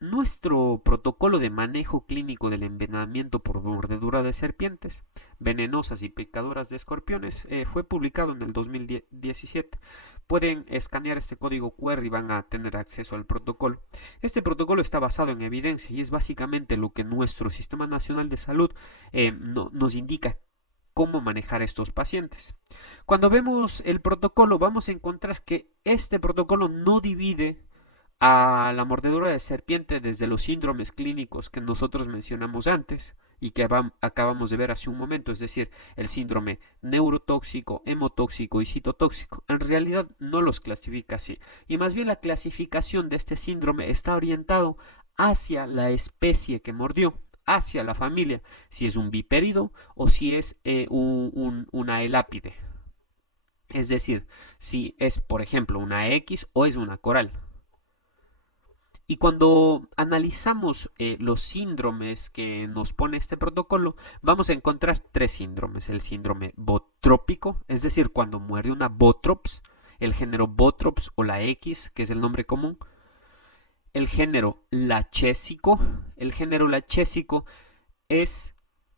Nuestro protocolo de manejo clínico del envenenamiento por mordedura de serpientes venenosas y picadoras de escorpiones fue publicado en el 2017. Pueden escanear este código QR y van a tener acceso al protocolo. Este protocolo está basado en evidencia y es básicamente lo que nuestro Sistema Nacional de Salud nos indica cómo manejar estos pacientes. Cuando vemos el protocolo vamos a encontrar que este protocolo no divide a la mordedura de serpiente desde los síndromes clínicos que nosotros mencionamos antes y que acabamos de ver hace un momento, es decir, el síndrome neurotóxico, hemotóxico y citotóxico. En realidad no los clasifica así, y más bien la clasificación de este síndrome está orientado hacia la especie que mordió, hacia la familia, si es un bipérido o si es una elápide. Es decir, si es, por ejemplo, una X o es una coral. Y cuando analizamos los síndromes que nos pone este protocolo, vamos a encontrar tres síndromes. El síndrome botrópico, es decir, cuando muerde una botrops, el género botrops o la X, que es el nombre común. El género lachésico. El género lachésico es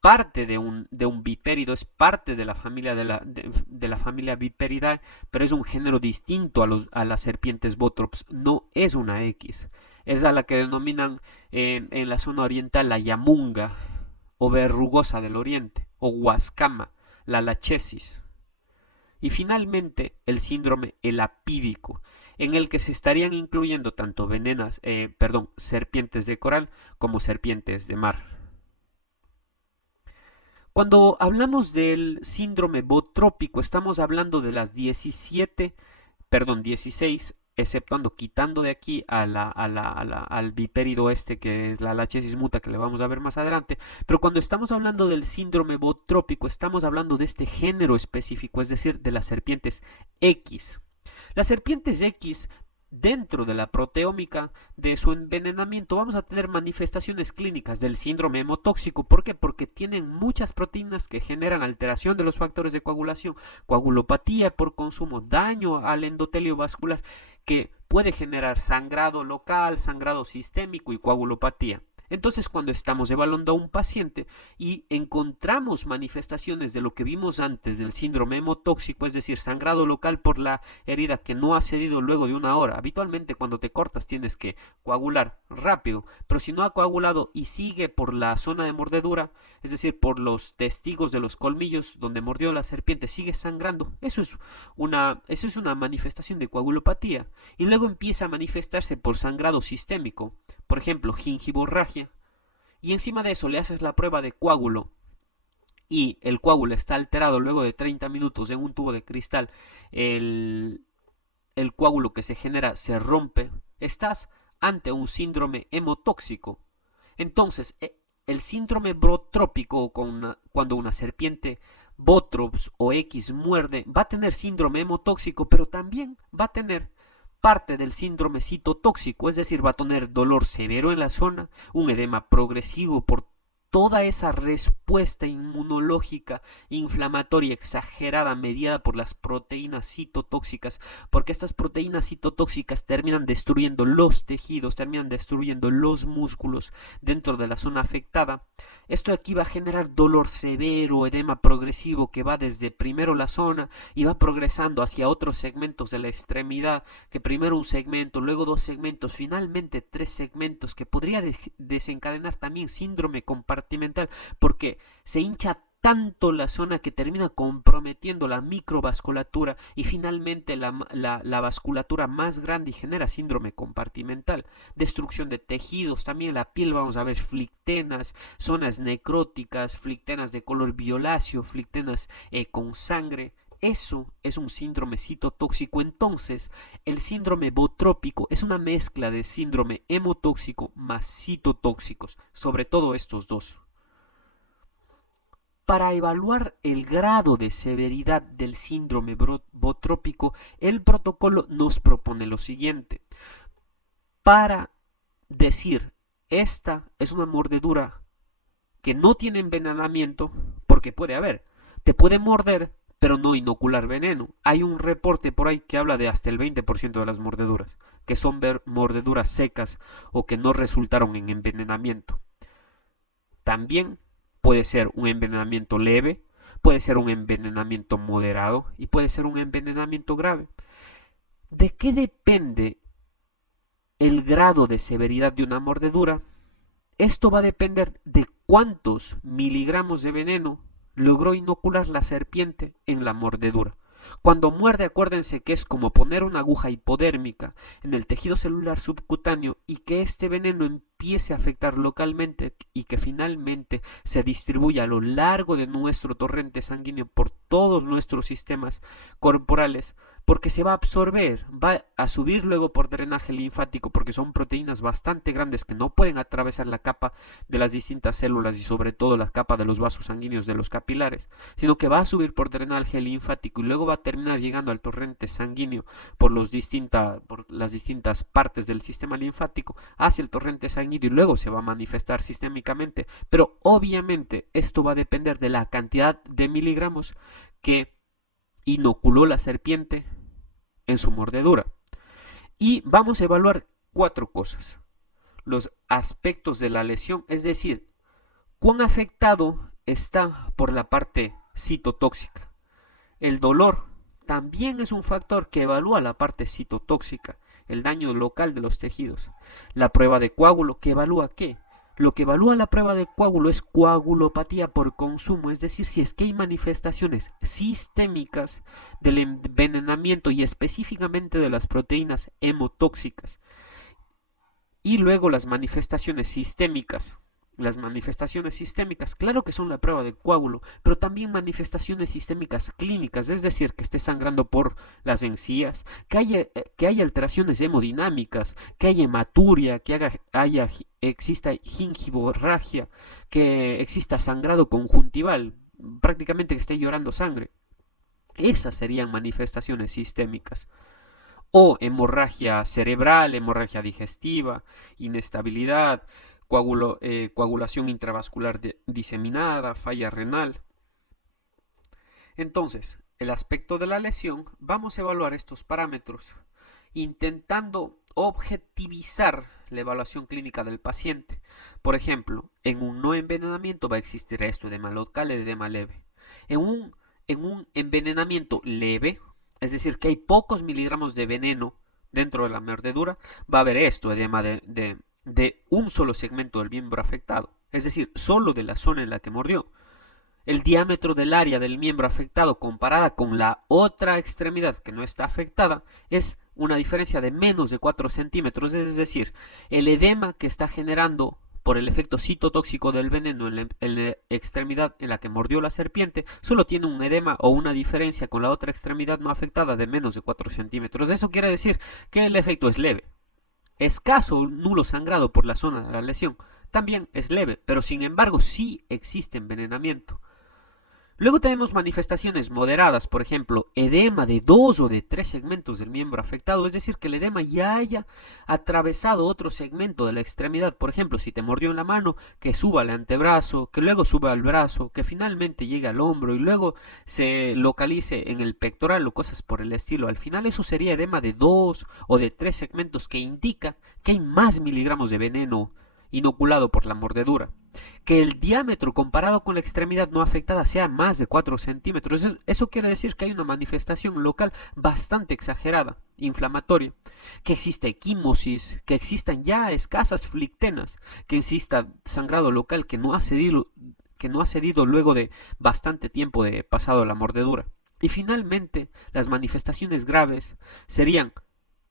parte de un bipérido, es parte de la familia de la familia Viperidae, pero es un género distinto a las serpientes botrops, no es una X, es a la que denominan en la zona oriental la yamunga o verrugosa del oriente o huascama, la lachesis. Y finalmente el síndrome elapídico, en el que se estarían incluyendo tanto serpientes de coral como serpientes de mar. Cuando hablamos del síndrome botrópico, estamos hablando de las 16, quitando de aquí al bipérido este, que es la lachesis muta, que le vamos a ver más adelante. Pero cuando estamos hablando del síndrome botrópico, estamos hablando de este género específico, es decir, de las serpientes X. Las serpientes X, dentro de la proteómica de su envenenamiento, vamos a tener manifestaciones clínicas del síndrome hemotóxico. ¿Por qué? Porque tienen muchas proteínas que generan alteración de los factores de coagulación, coagulopatía por consumo, daño al endotelio vascular, que puede generar sangrado local, sangrado sistémico y coagulopatía. Entonces, cuando estamos evaluando a un paciente y encontramos manifestaciones de lo que vimos antes del síndrome hemotóxico, es decir, sangrado local por la herida que no ha cedido luego de una hora. Habitualmente cuando te cortas tienes que coagular rápido, pero si no ha coagulado y sigue por la zona de mordedura, es decir, por los testigos de los colmillos donde mordió la serpiente, sigue sangrando. Eso es una manifestación de coagulopatía. Y luego empieza a manifestarse por sangrado sistémico, por ejemplo, gingivorragia. Y encima de eso le haces la prueba de coágulo y el coágulo está alterado luego de 30 minutos en un tubo de cristal, el, el coágulo que se genera se rompe, estás ante un síndrome hemotóxico. Entonces, el síndrome botrópico, cuando una serpiente botrops o X muerde, va a tener síndrome hemotóxico, pero también va a tener parte del síndrome citotóxico, es decir, va a tener dolor severo en la zona, un edema progresivo por toda esa respuesta inmunológica inflamatoria exagerada mediada por las proteínas citotóxicas, porque estas proteínas citotóxicas terminan destruyendo los tejidos, terminan destruyendo los músculos dentro de la zona afectada. Esto aquí va a generar dolor severo, edema progresivo que va desde primero la zona y va progresando hacia otros segmentos de la extremidad, que primero un segmento, luego dos segmentos, finalmente tres segmentos, que podría desencadenar también síndrome compartimental, porque se hincha tanto la zona que termina comprometiendo la microvasculatura y finalmente la vasculatura más grande y genera síndrome compartimental. Destrucción de tejidos, también la piel vamos a ver flictenas, zonas necróticas, flictenas de color violáceo, flictenas con sangre. Eso es un síndrome citotóxico. Entonces, el síndrome botrópico es una mezcla de síndrome hemotóxico más citotóxicos, sobre todo estos dos. Para evaluar el grado de severidad del síndrome botrópico, el protocolo nos propone lo siguiente. Para decir, esta es una mordedura que no tiene envenenamiento, porque puede haber, te puede morder, pero no inocular veneno. Hay un reporte por ahí que habla de hasta el 20% de las mordeduras que son mordeduras secas o que no resultaron en envenenamiento. También puede ser un envenenamiento leve, puede ser un envenenamiento moderado y puede ser un envenenamiento grave. ¿De qué depende el grado de severidad de una mordedura? Esto va a depender de cuántos miligramos de veneno logró inocular la serpiente en la mordedura. Cuando muerde, acuérdense que es como poner una aguja hipodérmica en el tejido celular subcutáneo y que este veneno empiece a afectar localmente y que finalmente se distribuya a lo largo de nuestro torrente sanguíneo por todos nuestros sistemas corporales, porque se va a absorber, va a subir luego por drenaje linfático, porque son proteínas bastante grandes que no pueden atravesar la capa de las distintas células y sobre todo la capa de los vasos sanguíneos de los capilares, sino que va a subir por drenaje linfático y luego va a terminar llegando al torrente sanguíneo por las distintas partes del sistema linfático hacia el torrente sanguíneo y luego se va a manifestar sistémicamente. Pero obviamente esto va a depender de la cantidad de miligramos que inoculó la serpiente en su mordedura. Y vamos a evaluar 4 cosas. Los aspectos de la lesión, es decir, cuán afectado está por la parte citotóxica. El dolor también es un factor que evalúa la parte citotóxica, el daño local de los tejidos. La prueba de coágulo, ¿que evalúa qué? Lo que evalúa la prueba de coágulo es coagulopatía por consumo, es decir, si es que hay manifestaciones sistémicas del envenenamiento y específicamente de las proteínas hemotóxicas. Y luego las manifestaciones sistémicas. Las manifestaciones sistémicas, claro que son la prueba de coágulo, pero también manifestaciones sistémicas clínicas, es decir, que esté sangrando por las encías, que haya alteraciones hemodinámicas, que haya hematuria, que exista gingivorragia, que exista sangrado conjuntival, prácticamente que esté llorando sangre. Esas serían manifestaciones sistémicas. O hemorragia cerebral, hemorragia digestiva, inestabilidad, coagulación intravascular diseminada, falla renal. Entonces, el aspecto de la lesión, vamos a evaluar estos parámetros intentando objetivizar la evaluación clínica del paciente. Por ejemplo, en un no envenenamiento va a existir esto, edema local, edema leve. En un envenenamiento leve, es decir, que hay pocos miligramos de veneno dentro de la mordedura, va a haber esto, edema de un solo segmento del miembro afectado, es decir, solo de la zona en la que mordió. El diámetro del área del miembro afectado comparada con la otra extremidad que no está afectada es una diferencia de menos de 4 centímetros, es decir, el edema que está generando por el efecto citotóxico del veneno en la extremidad en la que mordió la serpiente, solo tiene un edema o una diferencia con la otra extremidad no afectada de menos de 4 centímetros. Eso quiere decir que el efecto es leve. Escaso o nulo sangrado por la zona de la lesión también es leve, pero sin embargo sí existe envenenamiento. Luego tenemos manifestaciones moderadas, por ejemplo, edema de 2 o de 3 segmentos del miembro afectado, es decir, que el edema ya haya atravesado otro segmento de la extremidad. Por ejemplo, si te mordió en la mano, que suba al antebrazo, que luego suba al brazo, que finalmente llegue al hombro y luego se localice en el pectoral o cosas por el estilo. Al final eso sería edema de 2 o de 3 segmentos que indica que hay más miligramos de veneno inoculado por la mordedura. Que el diámetro comparado con la extremidad no afectada sea más de 4 centímetros. Eso quiere decir que hay una manifestación local bastante exagerada, inflamatoria. Que exista equimosis, que existan ya escasas flictenas, que exista sangrado local que no ha cedido luego de bastante tiempo de pasado la mordedura. Y finalmente, las manifestaciones graves serían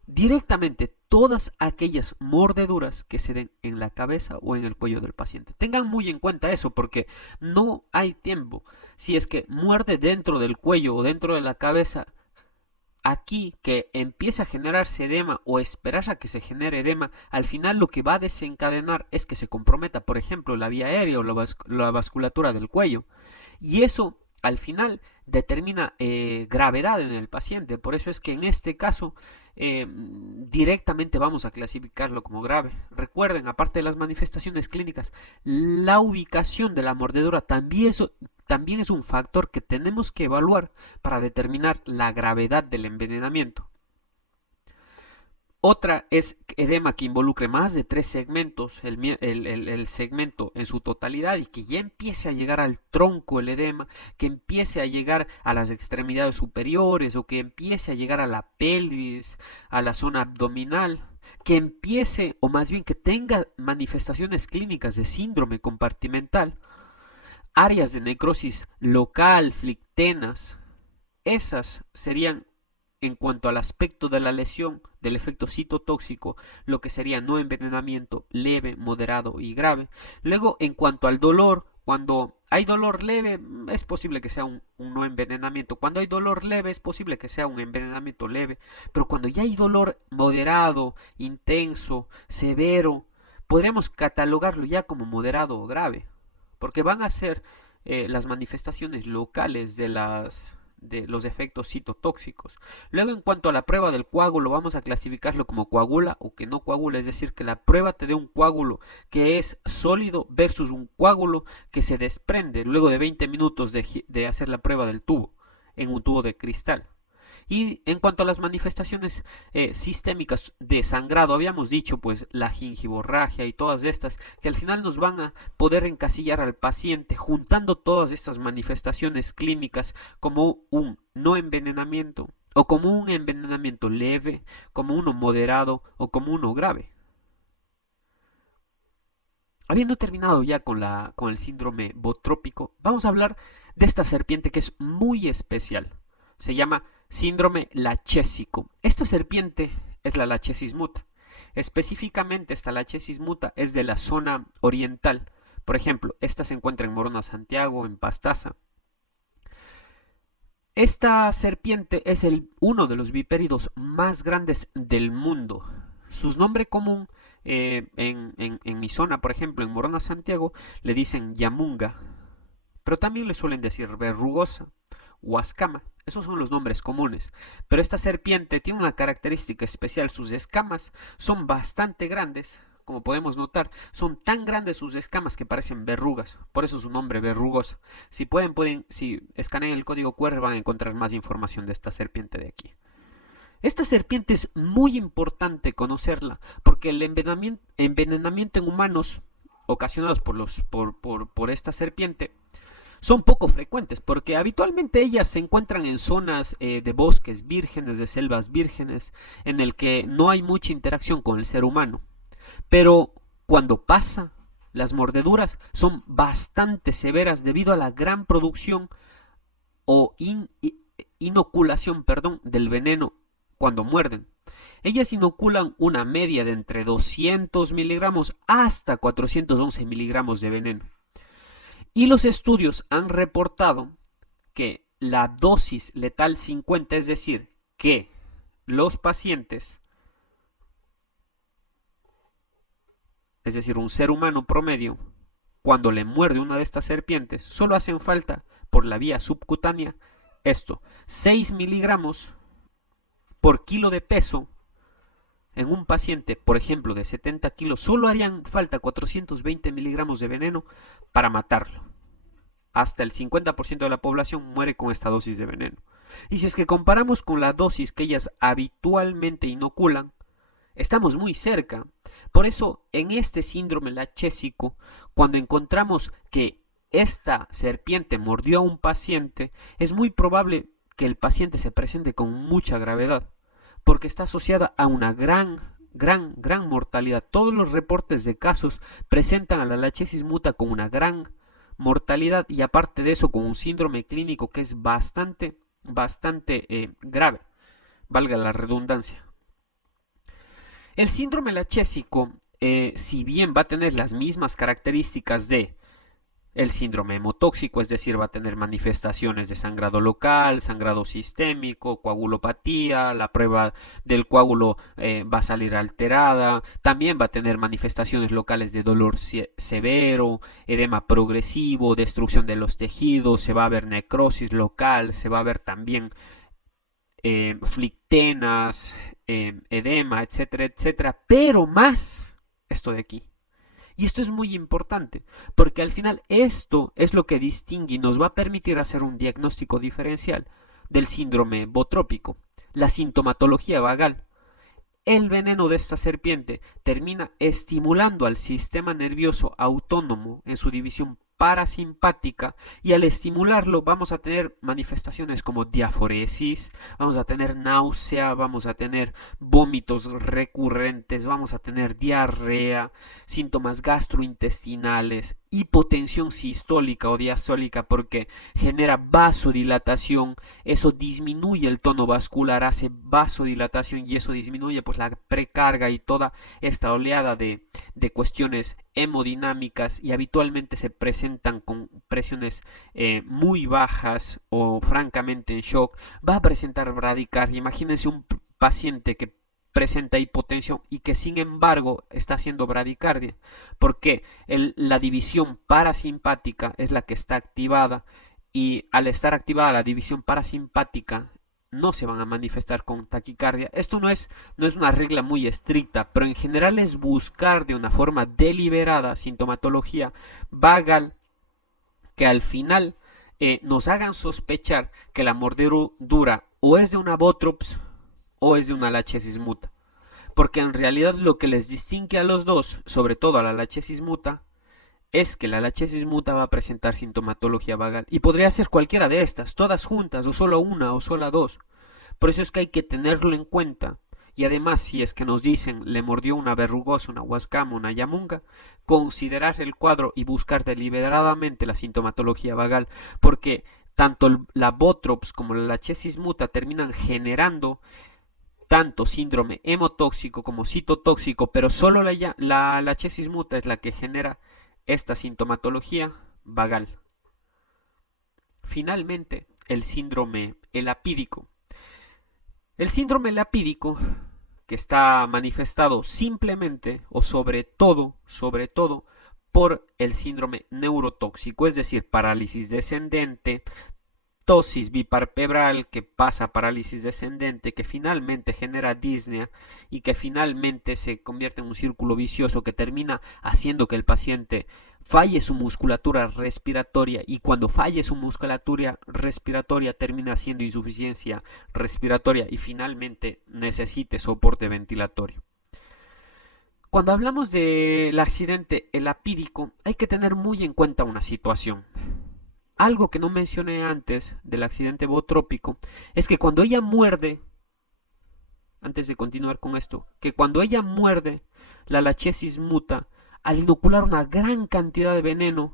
directamente todas aquellas mordeduras que se den en la cabeza o en el cuello del paciente. Tengan muy en cuenta eso porque no hay tiempo. Si es que muerde dentro del cuello o dentro de la cabeza, aquí que empiece a generarse edema o esperar a que se genere edema, al final lo que va a desencadenar es que se comprometa, por ejemplo, la vía aérea o la vasculatura del cuello. Y eso al final determina gravedad en el paciente. Por eso es que en este caso directamente vamos a clasificarlo como grave. Recuerden, aparte de las manifestaciones clínicas, la ubicación de la mordedura también es un factor que tenemos que evaluar para determinar la gravedad del envenenamiento. Otra es edema que involucre más de 3 segmentos, el segmento en su totalidad y que ya empiece a llegar al tronco el edema, que empiece a llegar a las extremidades superiores o que empiece a llegar a la pelvis, a la zona abdominal, que empiece o más bien que tenga manifestaciones clínicas de síndrome compartimental, áreas de necrosis local, flictenas. Esas serían, en cuanto al aspecto de la lesión, del efecto citotóxico, lo que sería no envenenamiento leve, moderado y grave. Luego, en cuanto al dolor, cuando hay dolor leve, es posible que sea un no envenenamiento. Cuando hay dolor leve, es posible que sea un envenenamiento leve. Pero cuando ya hay dolor moderado, intenso, severo, podríamos catalogarlo ya como moderado o grave. Porque van a ser las manifestaciones locales de los efectos citotóxicos. Luego, en cuanto a la prueba del coágulo, vamos a clasificarlo como coagula o que no coagula, es decir, que la prueba te dé un coágulo que es sólido versus un coágulo que se desprende luego de 20 minutos de hacer la prueba del tubo, en un tubo de cristal. Y en cuanto a las manifestaciones sistémicas de sangrado, habíamos dicho pues la gingivorragia y todas estas que al final nos van a poder encasillar al paciente juntando todas estas manifestaciones clínicas como un no envenenamiento o como un envenenamiento leve, como uno moderado o como uno grave. Habiendo terminado ya con el síndrome botrópico, vamos a hablar de esta serpiente que es muy especial. Se llama síndrome lachésico. Esta serpiente es la Lachesis muta. Específicamente esta Lachesis muta es de la zona oriental. Por ejemplo, esta se encuentra en Morona Santiago, en Pastaza. Esta serpiente es uno de los vipéridos más grandes del mundo. Su nombre común en mi zona, por ejemplo, en Morona Santiago, le dicen yamunga, pero también le suelen decir verrugosa, huascama. Esos son los nombres comunes. Pero esta serpiente tiene una característica especial. Sus escamas son bastante grandes. Como podemos notar, son tan grandes sus escamas que parecen verrugas. Por eso su nombre, verrugosa. Si escanean el código QR van a encontrar más información de esta serpiente de aquí. Esta serpiente es muy importante conocerla porque el envenenamiento en humanos ocasionados por esta serpiente son poco frecuentes porque habitualmente ellas se encuentran en zonas de bosques vírgenes, de selvas vírgenes, en el que no hay mucha interacción con el ser humano. Pero cuando pasa, las mordeduras son bastante severas debido a la gran producción o inoculación, del veneno cuando muerden. Ellas inoculan una media de entre 200 miligramos hasta 411 miligramos de veneno. Y los estudios han reportado que la dosis letal 50, es decir, que los pacientes, es decir, un ser humano promedio, cuando le muerde una de estas serpientes, solo hacen falta por la vía subcutánea 6 miligramos por kilo de peso. En un paciente, por ejemplo, de 70 kilos, solo harían falta 420 miligramos de veneno para matarlo. Hasta el 50% de la población muere con esta dosis de veneno. Y si es que comparamos con la dosis que ellas habitualmente inoculan, estamos muy cerca. Por eso, en este síndrome lachésico, cuando encontramos que esta serpiente mordió a un paciente, es muy probable que el paciente se presente con mucha gravedad, porque está asociada a una gran mortalidad. Todos los reportes de casos presentan a la Lachesis muta con una gran mortalidad y aparte de eso con un síndrome clínico que es bastante grave, valga la redundancia. El síndrome lachésico, si bien va a tener las mismas características de el síndrome hemotóxico, es decir, va a tener manifestaciones de sangrado local, sangrado sistémico, coagulopatía, la prueba del coágulo va a salir alterada, también va a tener manifestaciones locales de dolor severo, edema progresivo, destrucción de los tejidos, se va a ver necrosis local, se va a ver también flictenas, edema, etcétera, etcétera, pero más esto de aquí. Y esto es muy importante, porque al final esto es lo que distingue y nos va a permitir hacer un diagnóstico diferencial del síndrome botrópico, la sintomatología vagal. el veneno de esta serpiente termina estimulando al sistema nervioso autónomo en su división parasimpática, y al estimularlo vamos a tener manifestaciones como diaforesis, vamos a tener náusea, vamos a tener vómitos recurrentes, vamos a tener diarrea, síntomas gastrointestinales, hipotensión sistólica o diastólica porque genera vasodilatación. Eso disminuye el tono vascular, hace vasodilatación, y eso disminuye pues la precarga y toda esta oleada de cuestiones hemodinámicas, y habitualmente se presentan con presiones muy bajas o francamente en shock. Va a presentar bradicardia. Imagínense un paciente que presenta hipotensión y que sin embargo está haciendo bradicardia, porque la división parasimpática es la que está activada, y al estar activada la división parasimpática no se van a manifestar con taquicardia. Esto no es una regla muy estricta, pero en general es buscar de una forma deliberada sintomatología vagal que al final nos hagan sospechar que la mordedura o es de una Botrops o es de una lachesis muta. Porque en realidad lo que les distingue a los dos, sobre todo a la lachesis muta, es que la lachesis muta va a presentar sintomatología vagal, y podría ser cualquiera de estas, todas juntas, o solo una, o solo dos. Por eso es que hay que tenerlo en cuenta. Y además, si es que nos dicen le mordió una verrugosa, una huascama, una yamunga, considerar el cuadro y buscar deliberadamente la sintomatología vagal, porque tanto la Botrops como la lachesis muta terminan generando tanto síndrome hemotóxico como citotóxico, pero solo la lachesis muta es la que genera esta sintomatología vagal. Finalmente, el síndrome elapídico. El síndrome elapídico, que está manifestado simplemente o sobre todo por el síndrome neurotóxico, es decir, parálisis descendente, ptosis biparpebral que pasa a parálisis descendente, que finalmente genera disnea y que finalmente se convierte en un círculo vicioso que termina haciendo que el paciente falle su musculatura respiratoria, y cuando falle su musculatura respiratoria termina haciendo insuficiencia respiratoria y finalmente necesite soporte ventilatorio. Cuando hablamos del accidente elapídico hay que tener muy en cuenta una situación. Algo que no mencioné antes del accidente bootrópico es que cuando ella muerde, antes de continuar con esto, que cuando ella muerde la lachesis muta, al inocular una gran cantidad de veneno,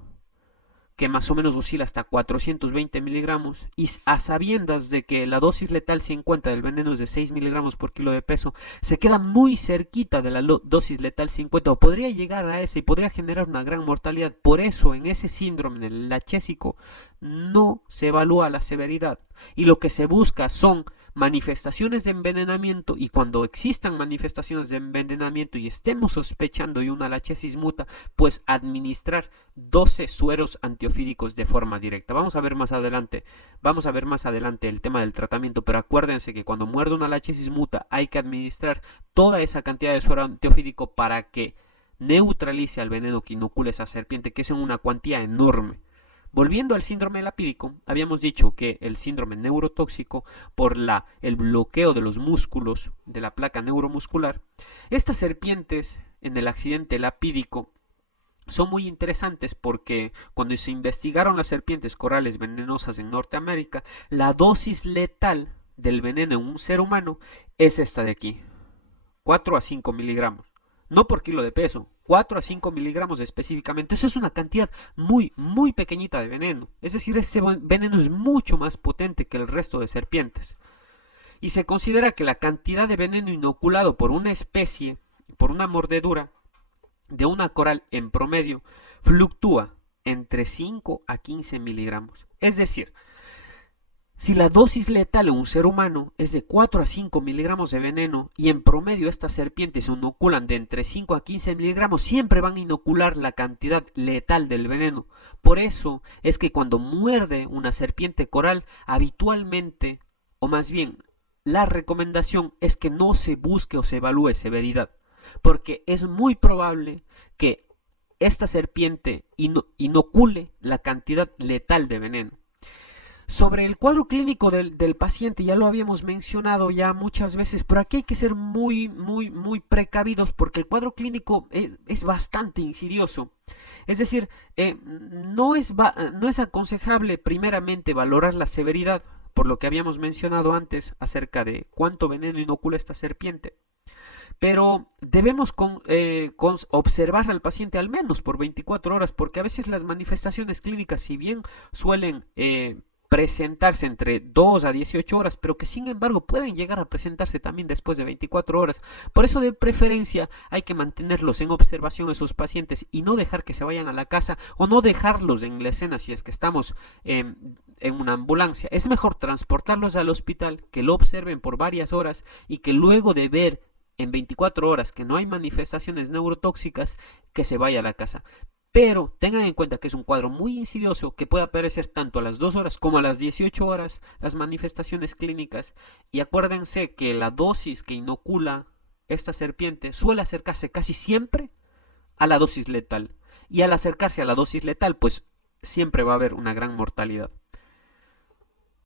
que más o menos oscila hasta 420 miligramos, y a sabiendas de que la dosis letal 50 del veneno es de 6 miligramos por kilo de peso, se queda muy cerquita de la dosis letal 50, o podría llegar a ese y podría generar una gran mortalidad. Por eso en ese síndrome, en el lachésico, no se evalúa la severidad, y lo que se busca son manifestaciones de envenenamiento, y cuando existan manifestaciones de envenenamiento y estemos sospechando de una lachesis muta, pues administrar 12 sueros antiofídicos de forma directa. Vamos a ver más adelante el tema del tratamiento, pero acuérdense que cuando muerde una lachesis muta hay que administrar toda esa cantidad de suero antiofídico para que neutralice al veneno que inocula esa serpiente, que es en una cuantía enorme. Volviendo al síndrome elapídico, habíamos dicho que el síndrome neurotóxico por el bloqueo de los músculos de la placa neuromuscular, estas serpientes en el accidente elapídico son muy interesantes porque cuando se investigaron las serpientes corales venenosas en Norteamérica, la dosis letal del veneno en un ser humano es esta de aquí, 4 a 5 miligramos. No por kilo de peso, 4 a 5 miligramos específicamente. Eso es una cantidad muy, muy pequeñita de veneno. Es decir, este veneno es mucho más potente que el resto de serpientes. Y se considera que la cantidad de veneno inoculado por una especie, por una mordedura de una coral en promedio, fluctúa entre 5 a 15 miligramos. Es decir, si la dosis letal en un ser humano es de 4 a 5 miligramos de veneno, y en promedio estas serpientes inoculan de entre 5 a 15 miligramos, siempre van a inocular la cantidad letal del veneno. Por eso es que cuando muerde una serpiente coral, habitualmente, o más bien, la recomendación es que no se busque o se evalúe severidad, porque es muy probable que esta serpiente inocule la cantidad letal de veneno. Sobre el cuadro clínico del paciente, ya lo habíamos mencionado ya muchas veces, pero aquí hay que ser muy precavidos porque el cuadro clínico es bastante insidioso. Es decir, no es aconsejable primeramente valorar la severidad, por lo que habíamos mencionado antes acerca de cuánto veneno inocula esta serpiente. Pero debemos observar al paciente al menos por 24 horas, porque a veces las manifestaciones clínicas, si bien suelen presentarse entre 2 a 18 horas, pero que sin embargo pueden llegar a presentarse también después de 24 horas. Por eso de preferencia hay que mantenerlos en observación a esos pacientes y no dejar que se vayan a la casa o no dejarlos en la escena si es que estamos en una ambulancia. Es mejor transportarlos al hospital, que lo observen por varias horas y que luego de ver en 24 horas que no hay manifestaciones neurotóxicas, que se vaya a la casa. Pero tengan en cuenta que es un cuadro muy insidioso que puede aparecer tanto a las 2 horas como a las 18 horas las manifestaciones clínicas. Y acuérdense que la dosis que inocula esta serpiente suele acercarse casi siempre a la dosis letal. Y al acercarse a la dosis letal, pues siempre va a haber una gran mortalidad.